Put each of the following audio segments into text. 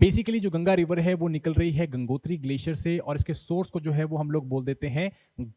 Basically जो Ganga river है वो निकल रही है गंगोत्री ग्लेशियर से और इसके सोर्स को जो है वो हम लोग बोल देते हैं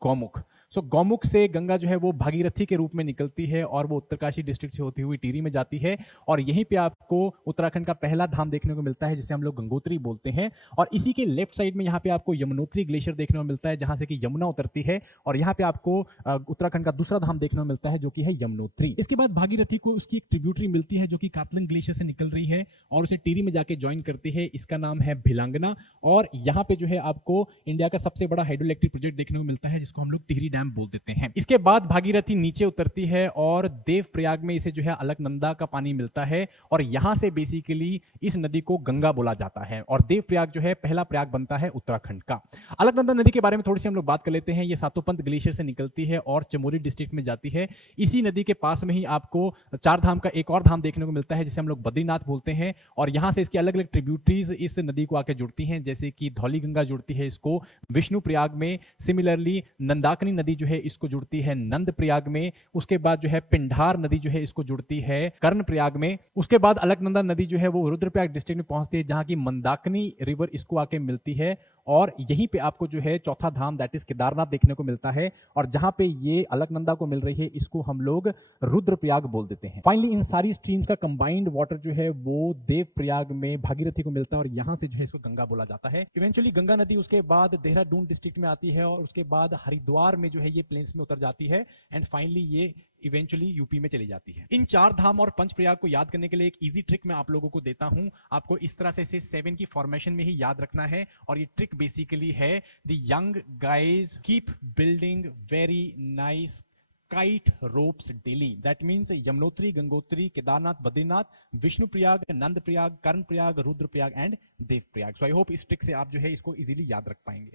गौमुख। गौमुख से गंगा जो है वो भागीरथी के रूप में निकलती है और वो उत्तरकाशी डिस्ट्रिक्ट से होती हुई टिहरी में जाती है और यहीं पे आपको उत्तराखंड का पहला धाम देखने को मिलता है जिसे हम लोग गंगोत्री बोलते हैं। और इसी के लेफ्ट साइड में यहाँ पे आपको यमुनोत्री ग्लेशियर देखने को मिलता है जहां से कि यमुना उतरती है और यहाँ पे आपको उत्तराखंड का दूसरा धाम देखने को मिलता है जो कि है यमुनोत्री। इसके बाद भागीरथी को उसकी एक ट्रिब्यूटरी मिलती है जो कि कातलंग ग्लेशियर से निकल रही है और उसे टिहरी में जाके ज्वाइन करती है। इसका नाम है भिलांगना और यहाँ पे जो है आपको इंडिया का सबसे बड़ा हाइड्रो इलेक्ट्रिक प्रोजेक्ट देखने को मिलता है जिसको हम लोग टिहरी डैम बोल देते हैं। इसके बाद भागीरथी नीचे उतरती है और देवप्रयाग में इसे जो है अलकनंदा का पानी मिलता है और यहां से बेसिकली इस नदी को गंगा बोला जाता है और देवप्रयाग जो है पहला प्रयाग बनता है उत्तराखंड का। अलकनंदा नदी के बारे में थोड़ी सी हम लोग बात कर लेते हैं। ये सातोपंत ग्लेशियर से निकलती है और चमोली डिस्ट्रिक्ट में जाती है। इसी नदी के पास में ही आपको चार धाम का एक और धाम देखने को मिलता है जिसे हम लोग बद्रीनाथ बोलते हैं और यहां से इसकी अलग अलग ट्रिब्यूटरीज इस नदी को आके जुड़ती हैं जैसे कि धौली गंगा जुड़ती है इसको विष्णु प्रयाग में, सिमिलरली नंदाकिनी नदी जो है इसको जुड़ती है नंद प्रयाग में, उसके बाद जो है पिंडार नदी जो है इसको जुड़ती है कर्ण प्रयाग में, उसके बाद अलकनंदा नदी जो है वो रुद्रप्रयाग डिस्ट्रिक्ट में पहुंचती है जहां की मंदाकिनी रिवर इसको आके मिलती है और यहीं पे आपको जो है चौथा धाम दैट इज केदारनाथ देखने को मिलता है और जहां पे ये अलकनंदा को मिल रही है इसको हम लोग रुद्रप्रयाग बोल देते हैं। फाइनली इन सारी स्ट्रीम्स का कंबाइंड वाटर जो है वो देवप्रयाग में भागीरथी को मिलता है और यहां से जो है इसको गंगा बोला जाता है। इवेंचुअली गंगा नदी उसके बाद देहरादून डिस्ट्रिक्ट में आती है और उसके बाद हरिद्वार में जो है ये प्लेन्स में उतर जाती है एंड फाइनली ये इवेंचुअली यूपी में चली जाती है। इन चार धाम और पंच प्रयाग को याद करने के लिए एक इजी ट्रिक मैं आप लोगों को देता हूं। आपको इस तरह से इसे 7 की फॉर्मेशन में ही याद रखना है और ये ट्रिक बेसिकली है the young guys keep building very nice kite ropes daily. That means Yamunotri, Gangotri, Kedarnath, Badrinath, Vishnu Prayag, Nand Prayag, Karna Prayag, Rudra Prayag and Dev Prayag. So I hope इस ट्रिक से आप जो है इसको इजीली याद रख पाएंगे।